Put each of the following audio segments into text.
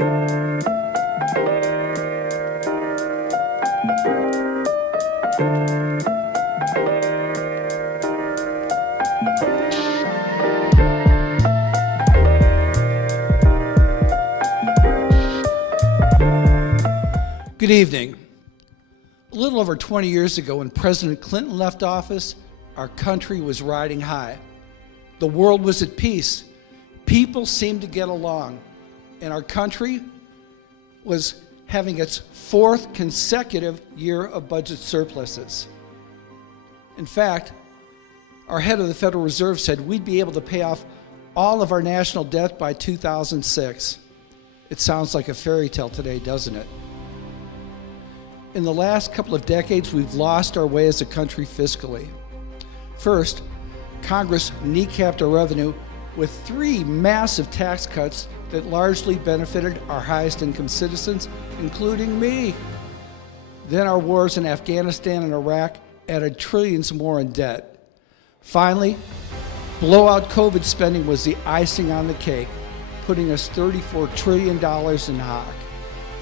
Good evening. A little over 20 years ago, when President Clinton left office, our country was riding high. The world was at peace. People seemed to get along, and our country was having its fourth consecutive year of budget surpluses. In fact, our head of the Federal Reserve said we'd be able to pay off all of our national debt by 2006. It sounds like a fairy tale today, doesn't it? In the last couple of decades, we've lost our way as a country fiscally. First, Congress kneecapped our revenue with 3 massive tax cuts that largely benefited our highest income citizens, including me. Then our wars in Afghanistan and Iraq added trillions more in debt. Finally, blowout COVID spending was the icing on the cake, putting us $34 trillion in hock.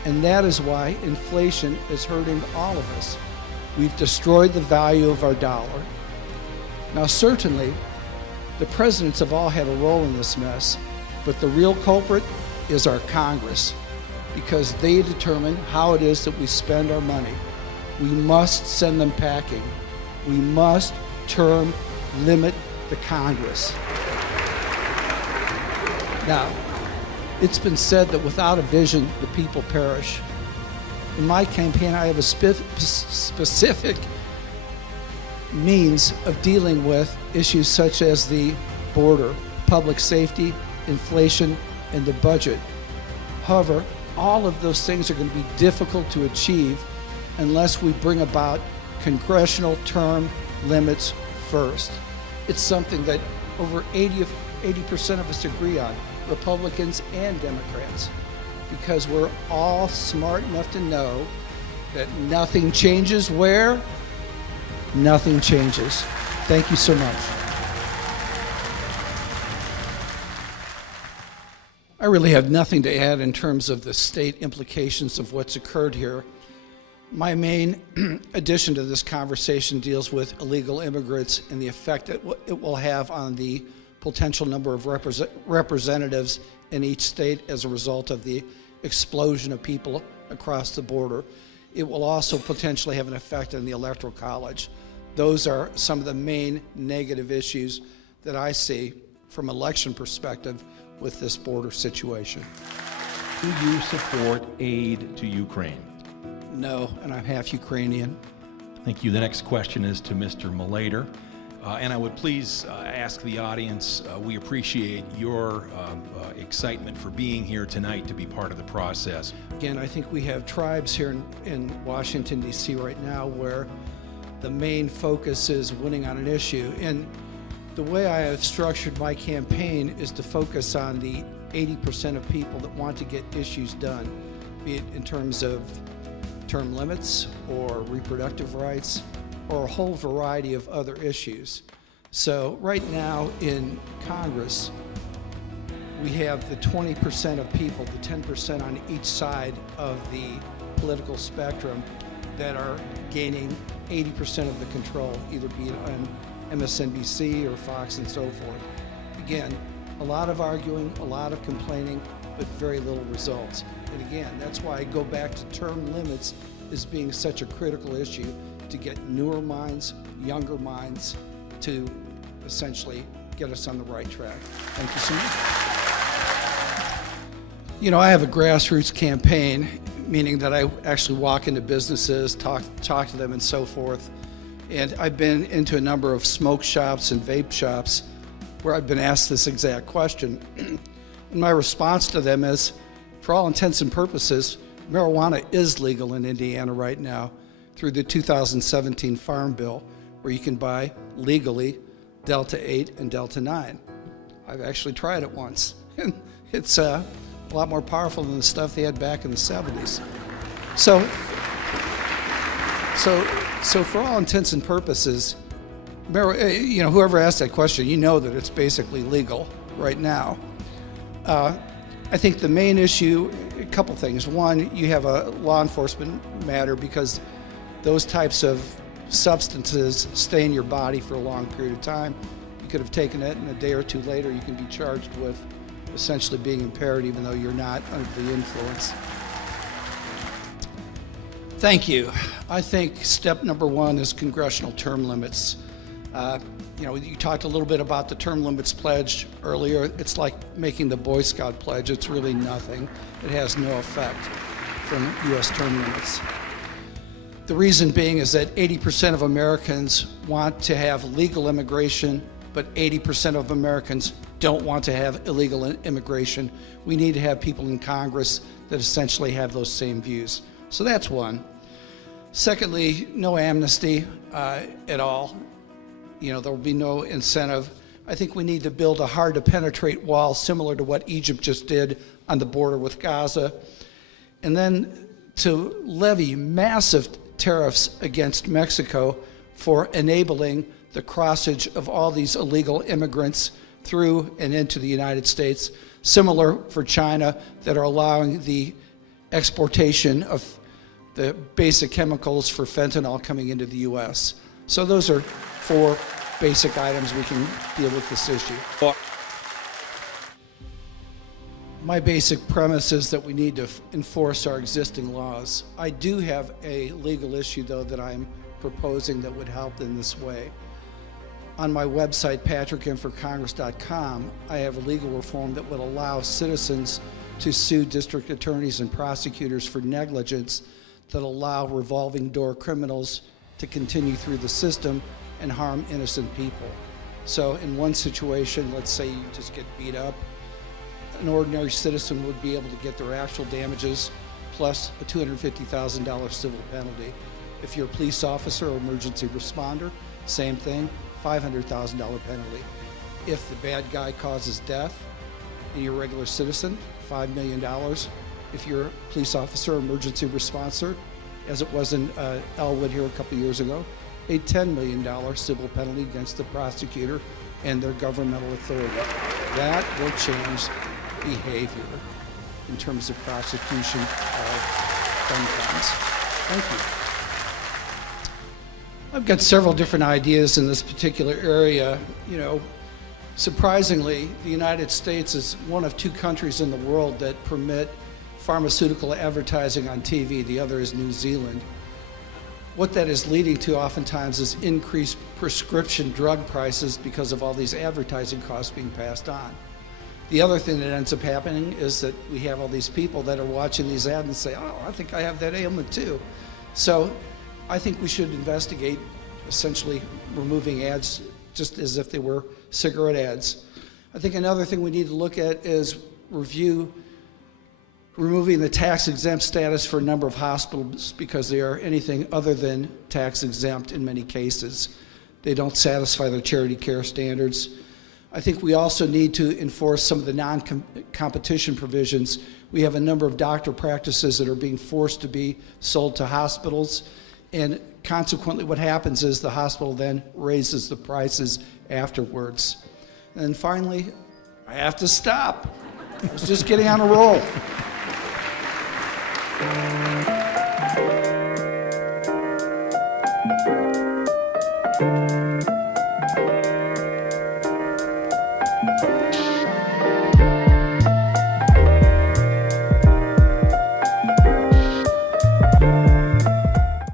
And that is why inflation is hurting all of us. We've destroyed the value of our dollar. Now, certainly, the presidents have all had a role in this mess, but the real culprit is our Congress, because they determine how it is that we spend our money. We must send them packing. We must term limit the Congress. Now, it's been said that without a vision, the people perish. In my campaign, I have a specific means of dealing with issues such as the border, public safety, inflation, and the budget. However, all of those things are going to be difficult to achieve unless we bring about congressional term limits first. It's something that over 80% of us agree on, Republicans and Democrats, because we're all smart enough to know that nothing changes where nothing changes. Thank you so much. I really have nothing to add in terms of the state implications of what's occurred here. My main addition to this conversation deals with illegal immigrants and the effect it will have on the potential number of representatives in each state as a result of the explosion of people across the border. It will also potentially have an effect on the Electoral College. Those are some of the main negative issues that I see from an election perspective with this border situation. Do you support aid to Ukraine? No, and I'm half Ukrainian. Thank you. The next question is to Mr. Malayter. And I would please ask the audience, we appreciate your excitement for being here tonight to be part of the process. Again, I think we have tribes here in Washington, D.C. right now where the main focus is winning on an issue. And the way I have structured my campaign is to focus on the 80% of people that want to get issues done, be it in terms of term limits or reproductive rights, or a whole variety of other issues. So right now in Congress, we have the 20% of people, the 10% on each side of the political spectrum that are gaining 80% of the control, either be it on MSNBC or Fox and so forth. Again, a lot of arguing, a lot of complaining, but very little results. And again, that's why I go back to term limits as being such a critical issue, to get newer minds, younger minds, to essentially get us on the right track. Thank you so much. You know, I have a grassroots campaign, meaning that I actually walk into businesses, talk to them and so forth. And I've been into a number of smoke shops and vape shops where I've been asked this exact question. And my response to them is, for all intents and purposes, marijuana is legal in Indiana right now through the 2017 Farm Bill, where you can buy legally Delta 8 and Delta 9. I've actually tried it once, and it's a lot more powerful than the stuff they had back in the 70s. So for all intents and purposes, you know, whoever asked that question, you know that it's basically legal right now. I think the main issue couple things. One, you have a law enforcement matter because those types of substances stay in your body for a long period of time. You could have taken it, and a day or two later you can be charged with essentially being impaired even though you're not under the influence. Thank you. I think step number one is congressional term limits. You talked a little bit about the term limits pledge earlier. It's like making the Boy Scout pledge. It's really nothing. It has no effect from U.S. term limits. The reason being is that 80% of Americans want to have legal immigration, but 80% of Americans don't want to have illegal immigration. We need to have people in Congress that essentially have those same views. So that's one. Secondly, no amnesty at all. There will be no incentive. I think we need to build a hard-to-penetrate wall similar to what Egypt just did on the border with Gaza. And then to levy massive tariffs against Mexico for enabling the crossage of all these illegal immigrants through and into the United States, similar for China, that are allowing the exportation of the basic chemicals for fentanyl coming into the U.S. So those are 4 basic items we can deal with this issue. My basic premise is that we need to enforce our existing laws. I do have a legal issue, though, that I'm proposing that would help in this way. On my website, patrickinforcongress.com, I have a legal reform that would allow citizens to sue district attorneys and prosecutors for negligence that allow revolving door criminals to continue through the system and harm innocent people. So in one situation, let's say you just get beat up, an ordinary citizen would be able to get their actual damages plus a $250,000 civil penalty. If you're a police officer or emergency responder, same thing, $500,000 penalty. If the bad guy causes death and you're a regular citizen, $5 million. If you're a police officer or emergency responder, as it was in Elwood here a couple years ago, a $10 million civil penalty against the prosecutor and their governmental authority. That will change behavior in terms of prosecution of gun crimes. Thank you. I've got several different ideas in this particular area. Surprisingly, the United States is one of 2 countries in the world that permit pharmaceutical advertising on TV. The other is New Zealand. What that is leading to oftentimes is increased prescription drug prices because of all these advertising costs being passed on. The other thing that ends up happening is that we have all these people that are watching these ads and say, oh, I think I have that ailment too. So I think we should investigate essentially removing ads just as if they were cigarette ads. I think another thing we need to look at is removing the tax-exempt status for a number of hospitals because they are anything other than tax-exempt in many cases. They don't satisfy their charity care standards. I think we also need to enforce some of the non-competition provisions. We have a number of doctor practices that are being forced to be sold to hospitals, and consequently what happens is the hospital then raises the prices afterwards. And then finally, I have to stop. I was just getting on a roll.